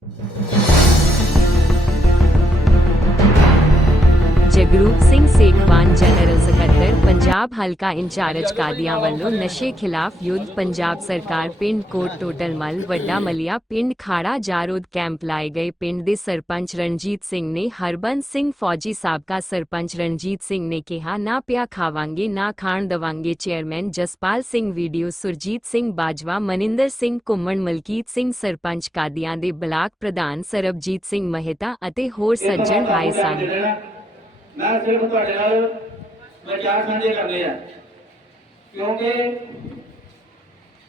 Thank you Jagroop Singh Sekhwan general ਸਕੱਤਰ ਪੰਜਾਬ ਹਲਕਾ incharge ਕਾਦੀਆਂ ਵੱਲੋਂ ਨਸ਼ੇ ਖਿਲਾਫ ਯੁੱਧ ਪੰਜਾਬ ਸਰਕਾਰ ਪਿੰਡ ਕੋਟ ਟੋਟਲਮਲ ਵੱਡਾ ਮਲੀਆ ਪਿੰਡ ਖਾੜਾ ਜਾਰੋਦ ਕੈਂਪ ਲਾਏ ਗਏ। ਪਿੰਡ ਦੇ ਸਰਪੰਚ ਰਣਜੀਤ ਸਿੰਘ ਨੇ ਹਰਬੰਸ ਸਿੰਘ ਫੌਜੀ ਸਾਬਕਾ ਸਰਪੰਚ ਰਣਜੀਤ ਸਿੰਘ ਨੇ ਕਿਹਾ ਨਾ ਪਿਆ ਖਾਵਾਂਗੇ ਨਾ ਖਾਣ ਦਵਾਂਗੇ। ਚੇਅਰਮੈਨ ਜਸਪਾਲ ਸਿੰਘ ਵੀਡੀਓ ਸੁਰਜੀਤ ਸਿੰਘ ਬਾਜਵਾ ਮਨਿੰਦਰ ਸਿੰਘ ਘੁੰਮਣ ਮਲਕੀਤ ਸਿੰਘ ਸਰਪੰਚ ਕਾਦੀਆਂ ਦੇ ਬਲਾਕ ਪ੍ਰਧਾਨ ਸਰਬਜੀਤ ਸਿੰਘ ਮਹਿਤਾ ਅਤੇ ਹੋਰ ਸੱਜਣ ਆਏ ਸਨ। ਮੈਂ ਸਿਰਫ ਤੁਹਾਡੇ ਨਾਲ ਵਿਚਾਰ ਸਾਂਝੇ ਕਰਨੇ ਆ। ਕਿਉਂਕਿ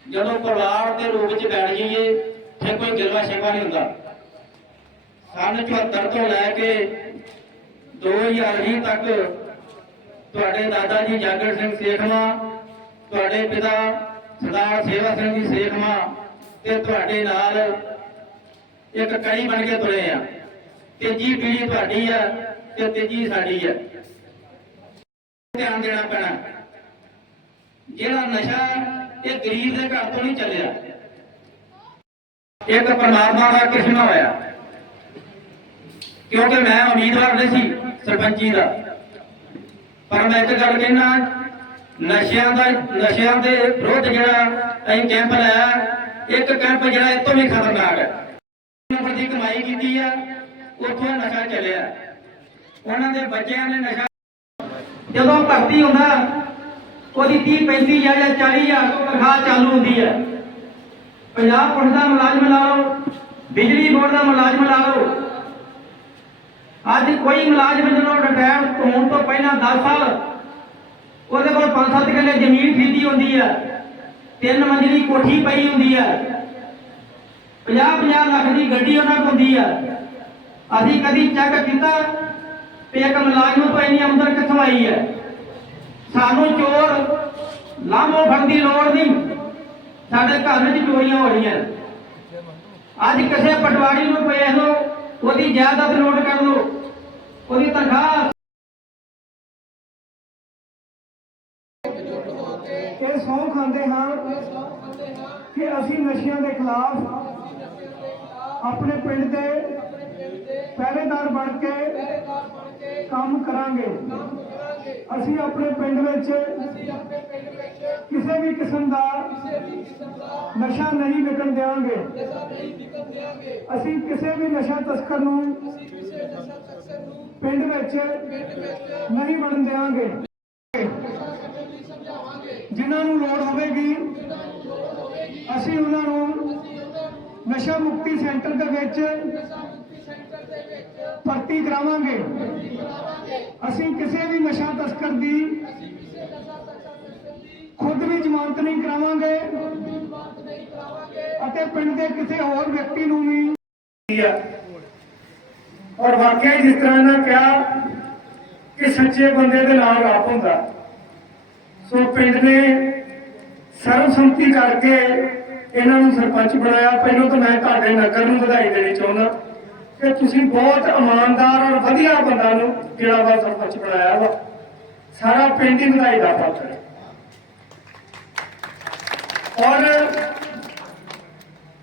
ਜਦੋਂ ਪਰਿਵਾਰ ਦੇ ਰੂਪ ਵਿੱਚ ਬੈਠ ਜਾਈਏ, ਫਿਰ ਕੋਈ ਗਿਲਵਾ ਸ਼ਿਕਵਾ ਨਹੀਂ ਹੁੰਦਾ। ਸੰਨ 74 ਤੋਂ ਲੈ ਕੇ 2020 ਤੱਕ ਤੁਹਾਡੇ ਦਾਦਾ ਜੀ ਜਾਗਰ ਸਿੰਘ ਸੇਖਵਾ ਤੁਹਾਡੇ ਪਿਤਾ ਸਰਦਾਰ ਸੇਵਾ ਸਿੰਘ ਜੀ ਸੇਖਵਾ ਤੇ ਤੁਹਾਡੇ ਨਾਲ ਇੱਕ ਕੜੀ ਬਣ ਕੇ ਤੁਰੇ ਆ। ਤੀਜੀ ਪੀੜ੍ਹੀ ਤੁਹਾਡੀ ਆ। ਤੇ ਤੀਜੀ ਸਾਡੀ ਆ। ਧਿਆਨ ਦੇਣਾ ਪੈਣਾ। ਜਿਹੜਾ ਨਸ਼ਾ ਇਹ ਗਰੀਬ ਦੇ ਘਰ ਤੋਂ ਨਹੀਂ ਚੱਲਿਆ ਇਹ ਤਾਂ ਪਰਮਾਤਮਾ ਦਾ ਕਿਰਪਾ ਹੋਇਆ। ਕਿਉਂਕਿ ਮੈਂ ਉਮੀਦਵਾਰ ਨਹੀਂ ਸੀ ਸਰਪੰਚੀ ਦਾ। ਪਰ ਮੈਂ ਇੱਕ ਗੱਲ ਕਹਿਣਾ, ਨਸ਼ਿਆਂ ਦਾ ਨਸ਼ਿਆਂ ਦੇ ਵਿਰੁੱਧ ਜਿਹੜਾ ਅਸੀਂ ਕੈਂਪ ਲਾਇਆ, ਇੱਕ ਕੈਂਪ ਜਿਹੜਾ ਇਹ ਤੋਂ ਵੀ ਖਤਰਨਾਕ ਹੈ। ਨੰਬਰ ਦੀ ਕਮਾਈ ਕੀਤੀ ਆ, ਉੱਥੋਂ ਨਸ਼ਾ ਚੱਲਿਆ। ਉਹਨਾਂ ਦੇ ਬੱਚਿਆਂ ਨੇ ਨਸ਼ਾ ਜਦੋਂ ਭਰਤੀ ਹੁੰਦਾ, ਉਹਦੀ 30 35 ਜਾਂ 40 ਤਨਖਾਹ ਚਾਲੂ ਹੁੰਦੀ ਹੈ। ਪੰਜਾਬ ਪੁਲਿਸ ਦਾ ਮੁਲਾਜ਼ਮ ਲਾ ਲਓ, ਬਿਜਲੀ ਬੋਰਡ ਦਾ ਮੁਲਾਜ਼ਮ ਲਾ ਲਓ। ਅੱਜ ਕੋਈ ਮੁਲਾਜ਼ਮ ਜਦੋਂ ਰਿਟਾਇਰ ਹੋਣ ਤੋਂ ਪਹਿਲਾਂ 10 ਸਾਲ, ਉਹਦੇ ਕੋਲ 5-7 ਕਿੱਲੇ ਜ਼ਮੀਨ ਖਰੀਦੀ ਹੁੰਦੀ ਹੈ। ਤਿੰਨ ਮੰਜ਼ਲੀ ਕੋਠੀ ਪਈ ਹੁੰਦੀ ਹੈ। 50-50 ਲੱਖ ਦੀ ਗੱਡੀ ਉਹਨਾਂ ਕੋਲ ਹੁੰਦੀ ਹੈ। ਅਸੀਂ ਕਦੀ ਚੈੱਕ ਕੀਤਾ ਵੀ ਇੱਕ ਮੁਲਾਜ਼ਮ ਤੋਂ ਇੰਨੀ ਆਮਦਨ ਕਿੱਥੋਂ ਆਈ ਹੈ? ਸਾਨੂੰ ਚੋਰ ਲਾਮੋ ਫੜਨ ਦੀ ਲੋੜ ਨਹੀਂ। ਸਾਡੇ ਘਰ ਵਿੱਚ ਚੋਰੀਆਂ ਹੋ ਰਹੀਆਂ। ਅੱਜ ਕਿਸੇ ਪਟਵਾਰੀ ਨੂੰ ਵੇਖ ਲਓ, ਉਹਦੀ ਜਾਇਦਾਦ ਨੋਟ ਕਰ ਲਓ। ਉਹਦੀ ਤਨਖਾਹ ਇਹ ਸਹੁੰ ਖਾਂਦੇ ਹਾਂ ਕਿ ਅਸੀਂ ਨਸ਼ਿਆਂ ਦੇ ਖਿਲਾਫ ਆਪਣੇ ਪਿੰਡ ਦੇ ਪਹਿਰੇਦਾਰ ਬਣ ਕੇ ਕੰਮ ਕਰਾਂਗੇ। ਅਸੀਂ ਆਪਣੇ ਪਿੰਡ ਵਿੱਚ ਕਿਸੇ ਵੀ ਕਿਸਮ ਦਾ ਨਸ਼ਾ ਨਹੀਂ ਵਿਕਣ ਦੇਵਾਂਗੇ ਅਸੀਂ ਕਿਸੇ ਵੀ ਨਸ਼ਾ ਤਸਕਰ ਨੂੰ ਪਿੰਡ ਵਿੱਚ ਨਹੀਂ ਵੜਨ ਦੇਵਾਂਗੇ ਜਿਨ੍ਹਾਂ ਨੂੰ ਲੋੜ ਹੋਵੇਗੀ, ਅਸੀਂ ਉਹਨਾਂ ਨੂੰ ਨਸ਼ਾ ਮੁਕਤੀ ਸੈਂਟਰ ਦੇ ਵਿੱਚ ਭਰਤੀ ਕਰਾਵਾਂਗੇ। ਅਸੀਂ ਕਿਸੇ ਵੀ ਨਸ਼ਾ ਤਸਕਰ ਦੀ ਖੁਦ ਵੀ ਜ਼ਮਾਨਤ ਨਹੀਂ ਕਰਾਵਾਂਗੇ ਅਤੇ ਪਿੰਡ ਦੇ ਕਿਸੇ ਹੋਰ ਵਿਅਕਤੀ ਨੂੰ ਵੀ ਔਰ ਵਾਕਿਆ ਜਿਸ ਤਰ੍ਹਾਂ ਇਹਨਾਂ ਕਿਹਾ ਕਿ ਸੱਚੇ ਬੰਦੇ ਦੇ ਨਾਲ ਆਪ ਹੁੰਦਾ। ਸੋ ਪਿੰਡ ਨੇ ਸਰਵਸੰਮਤੀ ਕਰਕੇ ਇਹਨਾਂ ਨੂੰ ਸਰਪੰਚ ਬਣਾਇਆ। ਪਹਿਲਾਂ ਤਾਂ ਮੈਂ ਤੁਹਾਡੇ ਨਗਰ ਨੂੰ ਵਧਾਈ ਦੇਣੀ ਚਾਹੁੰਦਾ। ਕਿ ਤੁਸੀਂ ਬਹੁਤ ਇਮਾਨਦਾਰ ਔਰ ਵਧੀਆ ਬੰਦਾ ਨੂੰ ਜਿਹੜਾ ਵਾ ਸਰਪੰਚ ਬਣਾਇਆ ਵਾ। ਸਾਰਾ ਪਿੰਡ ਹੀ ਵਧਾਈ ਦਾ ਪਾਤਰ ਹੈ। ਔਰ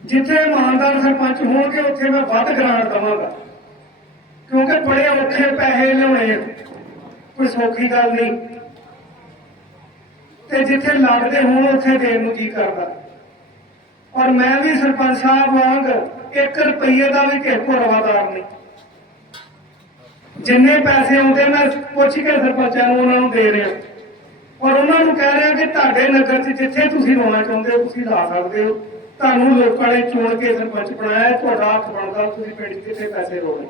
ਜਿੱਥੇ ਇਮਾਨਦਾਰ ਸਰਪੰਚ ਹੋਣਗੇ, ਉੱਥੇ ਮੈਂ ਵੱਧ ਗ੍ਰਾਂਟ ਦਵਾਂਗਾ। ਕਿਉਂਕਿ ਬੜੇ ਔਖੇ ਪੈਸੇ ਲਿਆਉਣੇ ਆ। ਕੋਈ ਸੌਖੀ ਗੱਲ ਨਹੀਂ। ਤੇ ਜਿੱਥੇ ਲੜਦੇ ਹੋਣ, ਉੱਥੇ ਦੇਣ ਨੂੰ ਕੀ ਕਰਦਾ। ਔਰ ਮੈਂ ਵੀ ਸਰਪੰਚ ਸਾਹਿਬ ਵਾਂਗ 1 ਰੁਪਈਏ ਦਾ ਵੀ ਕਿਸੇ ਕੋਲ ਰਵਾਦਾਰ ਨਹੀਂ। ਜਿੰਨੇ ਪੈਸੇ ਆਉਂਦੇ ਮੈਂ ਪੁੱਛ ਕੇ ਸਰਪੰਚਾਂ ਨੂੰ ਉਹਨਾਂ ਨੂੰ ਦੇ ਰਿਹਾ। ਔਰ ਉਹਨਾਂ ਨੂੰ ਕਹਿ ਰਿਹਾ ਕਿ ਤੁਹਾਡੇ ਨਗਰ 'ਚ ਜਿੱਥੇ ਤੁਸੀਂ ਲਾਉਣਾ ਚਾਹੁੰਦੇ ਹੋ, ਤੁਸੀਂ ਲਾ ਸਕਦੇ ਹੋ। ਤੁਹਾਨੂੰ ਲੋਕਾਂ ਨੇ ਚੁਣ ਕੇ ਸਰਪੰਚ ਬਣਾਇਆ, ਤੁਹਾਡਾ ਹੱਥ ਬਣਦਾ, ਤੁਸੀਂ ਪਿੰਡ 'ਚ ਜਿੱਥੇ ਪੈਸੇ ਲਾਉਣੇ